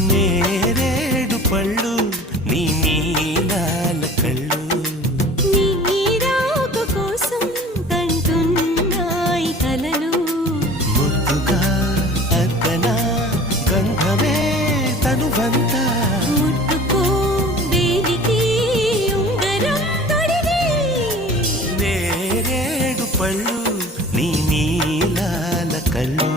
నేరేడు పళ్ళు నీ నీలాల కళ్ళు నీ రాక కోసం కంటున్నాయి కలలు ముద్దుగా అర్ధన గంధమే తనువంతా ముట్టుకో వేలికి ఉంగరం తొడిగి నేరేడు పళ్ళు నీ నీలాల కళ్ళు